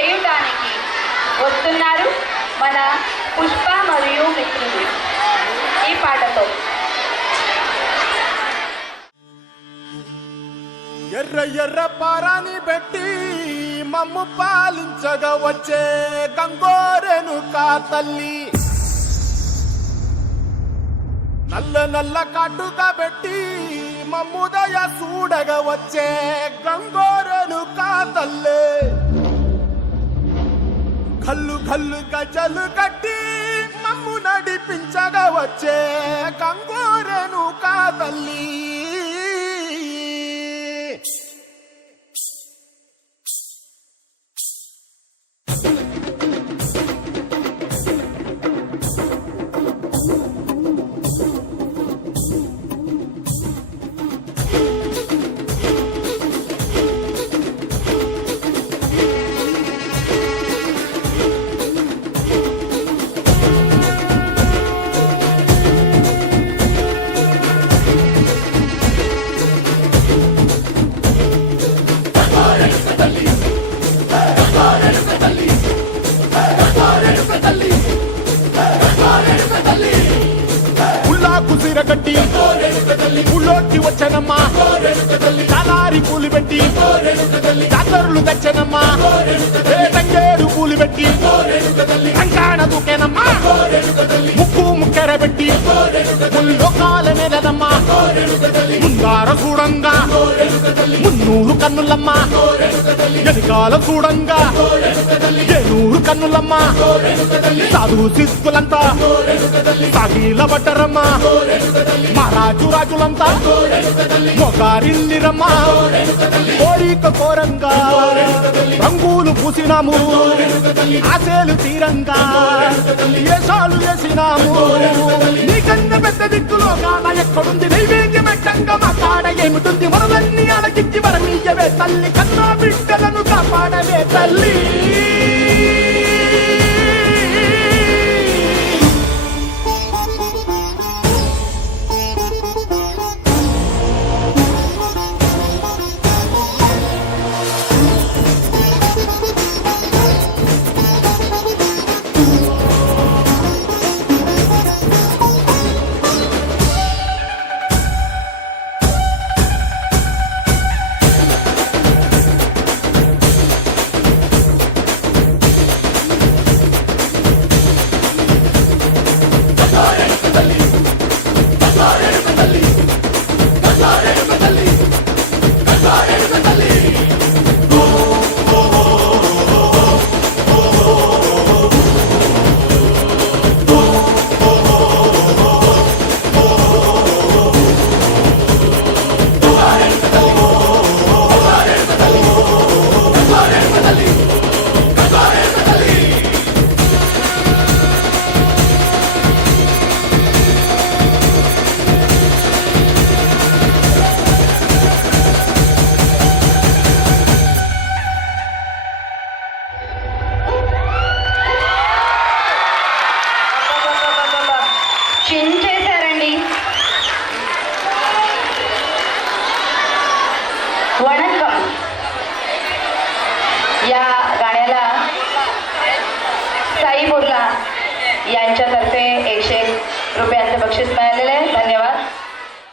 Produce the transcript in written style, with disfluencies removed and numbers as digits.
చేయడానికి వస్తున్నారు మన పుష్ప మరియు మిత్రులు ఈ పాటతో. ఎర్ర ఎర్ర పారాని పెట్టి మమ్ము పాలించగా వచ్చే గంగోరెను కా తల్లి, నల్ల నల్ల కాటుగా పెట్టి మమ్ముదయ చూడగా వచ్చే గంగోరెను కా తల్లి, కల్లు కల్లు గజలు కట్టి మమ్ము నడిపించగా వచ్చే గంగోరెను కా తల్లి. కట్టి ఊళ్ళోకి వచ్చనమ్మా, తలారి పూలు పెట్టి జాతరులు తెచ్చనమ్మా, తంగేడు పూలు పెట్టి కంకాణ దూకేనమ్మా, ముక్కు ముక్కెర పెట్టి ముల్లోకాల నెలనమ్మా, ముందార చూడంగా మున్నూరు కన్నులమ్మా, ఎనకాల చూడంగా ఏనూరు కన్నులమ్మా, సాధు శిస్తులంతా సాగిల బట్టరమ్మా, మహారాజు రాజులంతా మొగారిల్లిరమ్మా, కోరిక కోరంగా రంగులు పూసినాము, ఆశలు తీరంగా ఏసాలు వేసినాము, నీకన్నా పెద్ద దిక్కులో కాన ఎక్కడుంది నైవేద్యం పెట్టంగా మా కాడ ఏమిటుంది, మనలన్నీ అలకించి వరమీయవే తల్లి, కన్నా బిడ్డలను కాపాడవే తల్లి. వన